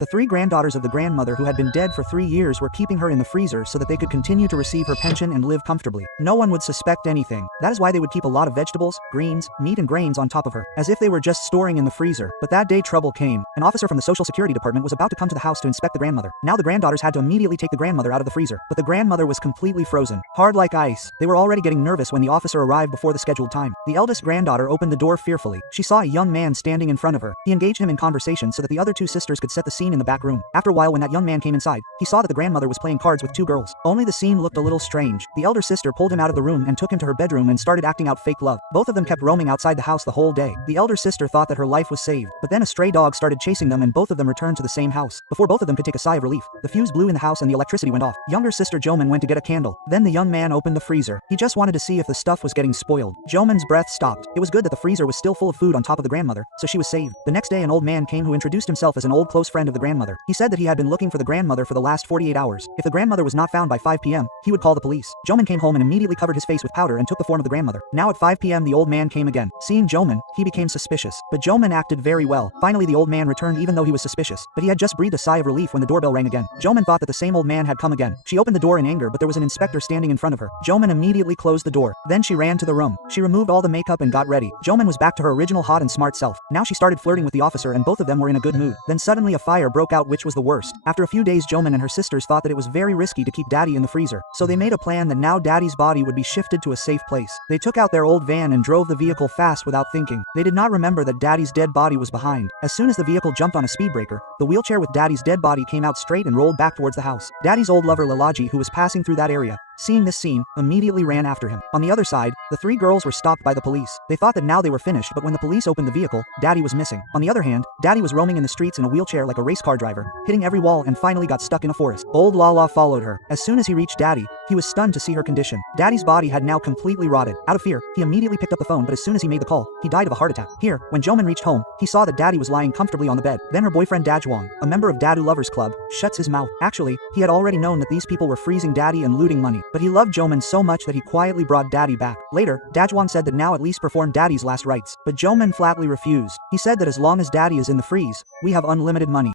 The three granddaughters of the grandmother who had been dead for 3 years were keeping her in the freezer so that they could continue to receive her pension and live comfortably. No one would suspect anything. That is why they would keep a lot of vegetables, greens, meat and grains on top of her, as if they were just storing in the freezer. But that day trouble came. An officer from the Social Security Department was about to come to the house to inspect the grandmother. Now the granddaughters had to immediately take the grandmother out of the freezer, but the grandmother was completely frozen, hard like ice. They were already getting nervous when the officer arrived before the scheduled time. The eldest granddaughter opened the door fearfully. She saw a young man standing in front of her. He engaged him in conversation so that the other two sisters could set the scene in the back room. After a while, when that young man came inside, he saw that the grandmother was playing cards with two girls. Only the scene looked a little strange. The elder sister pulled him out of the room and took him to her bedroom and started acting out fake love. Both of them kept roaming outside the house the whole day. The elder sister thought that her life was saved, but then a stray dog started chasing them and both of them returned to the same house. Before both of them could take a sigh of relief, the fuse blew in the house and the electricity went off. Younger sister Joman went to get a candle. Then the young man opened the freezer. He just wanted to see if the stuff was getting spoiled. Joman's breath stopped. It was good that the freezer was still full of food on top of the grandmother, so she was saved. The next day an old man came who introduced himself as an old close friend of the grandmother. He said that he had been looking for the grandmother for the last 48 hours. If the grandmother was not found by 5 p.m., he would call the police. Joman came home and immediately covered his face with powder and took the form of the grandmother. Now at 5 p.m. the old man came again. Seeing Joman, he became suspicious. But Joman acted very well. Finally the old man returned even though he was suspicious, but he had just breathed a sigh of relief when the doorbell rang again. Joman thought that the same old man had come again. She opened the door in anger, but there was an inspector standing in front of her. Joman immediately closed the door. Then she ran to the room. She removed all the makeup and got ready. Joman was back to her original hot and smart self. Now she started flirting with the officer and both of them were in a good mood. Then suddenly a fire broke out, which was the worst. After a few days Joman and her sisters thought that it was very risky to keep Daddy in the freezer, so they made a plan that now Daddy's body would be shifted to a safe place. They took out their old van and drove the vehicle fast without thinking. They did not remember that Daddy's dead body was behind. As soon as the vehicle jumped on a speed breaker, the wheelchair with Daddy's dead body came out straight and rolled back towards the house. Daddy's old lover Lalaji, who was passing through that area, seeing this scene, immediately ran after him. On the other side, the three girls were stopped by the police. They thought that now they were finished, but when the police opened the vehicle, Daddy was missing. On the other hand, Daddy was roaming in the streets in a wheelchair like a race car driver, hitting every wall and finally got stuck in a forest. Old Lala followed her. As soon as he reached Daddy, he was stunned to see her condition. Daddy's body had now completely rotted. Out of fear, he immediately picked up the phone, but as soon as he made the call, he died of a heart attack. Here, when Joman reached home, he saw that Daddy was lying comfortably on the bed. Then her boyfriend Dajwang, a member of Dadu Lovers Club, shuts his mouth. Actually, he had already known that these people were freezing Daddy and looting money, but he loved Joman so much that he quietly brought Daddy back. Later, Dajwang said that now at least perform Daddy's last rites, but Joman flatly refused. He said that as long as Daddy is in the freeze, we have unlimited money.